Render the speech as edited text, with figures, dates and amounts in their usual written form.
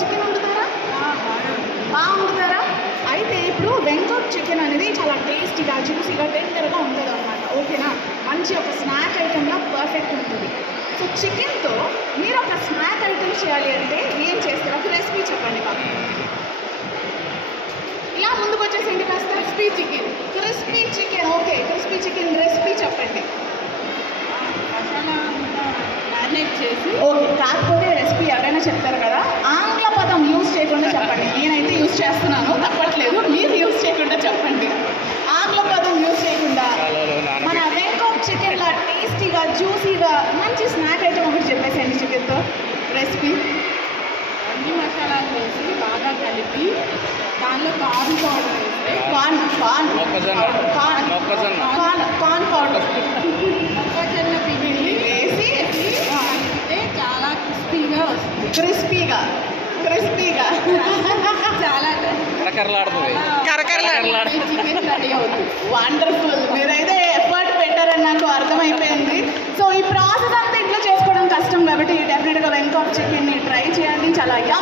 Chicken వండుతారా? బాగా వండుతారా? అయితే ఇప్పుడు వెంకోట్ చికెన్ అనేది చాలా టేస్టీగా జ్యూసీగా టెండర్గా ఉంటుంది అన్నమాట. ఓకేనా? మంచి ఒక స్నాక్ ఐటెంలా పర్ఫెక్ట్ ఉంటుంది. సో చికెన్తో మీరు ఒక స్నాక్ ఐటెం చేయాలి అంటే ఏం చేస్తారు? ఒక రెసిపీ చెప్పండి మాకు. ఇలా ముందుకు వచ్చేసేయండి కాస్త. Crispy chicken. Crispy chicken. Okay, crispy chicken recipe చెప్పండి. మసాలా మ్యారినేట్ చేసి. ఓకే, కాకపోతే రెసిపీ ఎవరైనా చెప్తారు కదా, ఆంగ్ల పదం యూజ్ చేయకుండా చెప్పండి. నేనైతే యూజ్ చేస్తున్నాను, తప్పట్లేదు, మీరు యూజ్ చేయకుండా చెప్పండి. ఆంగ్ల పదం యూజ్ చేయకుండా మన వెంకోట్ చికెన్లా టేస్టీగా జ్యూసీగా మంచి స్నాక్ ఐటమ్ ఒకటి చెప్పేసేయండి చికెన్తో రెసిపీ. అన్ని మసాలాలు వేసి బాగా కలిపి దానిలో కార్న్ పౌడర్ వేస్తే కార్న్ పౌడర్ మొక్కజొన్న పిండి వేసి కలిపితే చాలా క్రిస్పీగా వస్తుంది. క్రిస్పీగా చాలా కరకరలాడుతుంది. చికెన్ రెడీ అవుతుంది. వండర్ఫుల్. మీరు